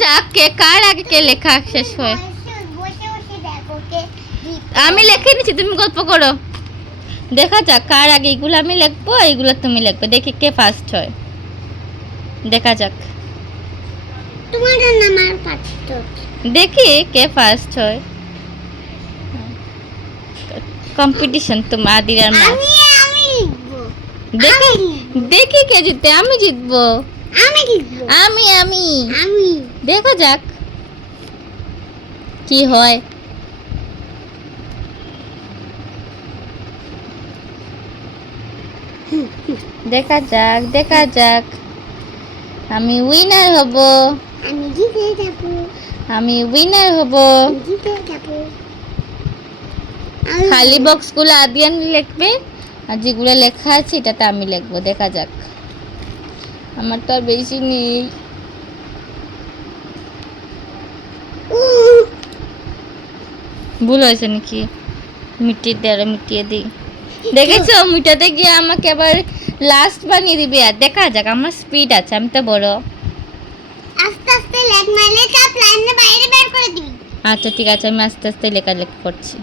যাক কে কার আগে কে লেখা শেষ হয়। আমি লিখে নিচ্ছি, তুমি গল্প করো। দেখা যাক কার আগে, এগুলো আমি লিখবো, এইগুলো তুমি লিখবে, দেখি কে ফার্স্ট হয়। দেখা যাক, তোমার নাম আর ফার্স্ট। দেখি কে ফার্স্ট হয়। কম্পিটিশন তোমার আদির আর মা। আমি লিখবো। দেখি দেখি কে জিতে। আমি জিতবো। আমি লিখবো। আমি আমি আমি দেখা যাক কি হয়। দেখা যাক দেখা যাক, আমি উইনার হব। আমি জিতে যাব। আমি উইনার হব। আমি জিতে যাব। খালি বক্সগুলো আদিয়ান লিখবে, আর যেগুলো লেখা আছে এটাতে আমি লিখবো। দেখা যাক, আমার তো আর বেশি নেই। ভুল হয়েছে নাকি? মিটিয়ে দে, আরো মিটিয়ে দিই। দেখেছো, মিটাতে গিয়ে আমাকে আবার লাস্ট বানিয়ে দিবে। আর দেখা যাক, আমার স্পিড আছে, আমি তো বড়। আস্তে আস্তে লেখ, নাইলে চাপ লাইনের বাইরে বের করে দিবি। আচ্ছা ঠিক আছে, আমি আস্তে আস্তে লেখালেখি করছি।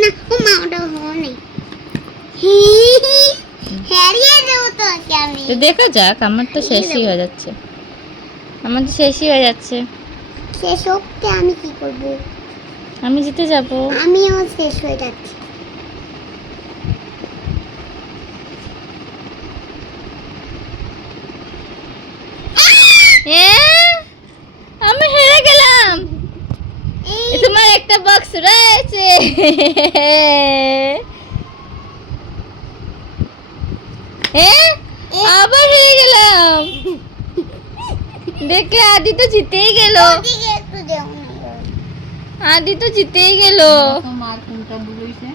না ও মা, ওটা হয়নি। হারিয়ে দেবো তোকে আমি। তো দেখা যাক, আমার তো শেষই হয়ে যাচ্ছে। আমার তো শেষই হয়ে যাচ্ছে। শেষ হোক, আমি কি করব? আমি জিতে যাব। আমিও শেষ হয়ে যাচ্ছি। এ, আমি হেরে গেলাম। তোমার একটা বক্স রয়েছে। আবার হেরে গেলাম। দেখলে আদি তো জিতেই গেল। ওদিকে একটু দেও না। আদি তো জিতেই গেল। তোমার কোনটা বুঝইছে?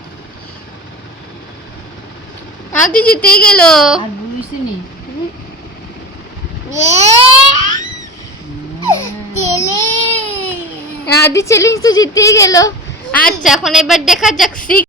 আদি জিতেই গেল। আর বুঝইছে নি? তেলে আদি চ্যালেঞ্জ তো জিতেই গেল। আচ্ছা, এখন এবার দেখা যাক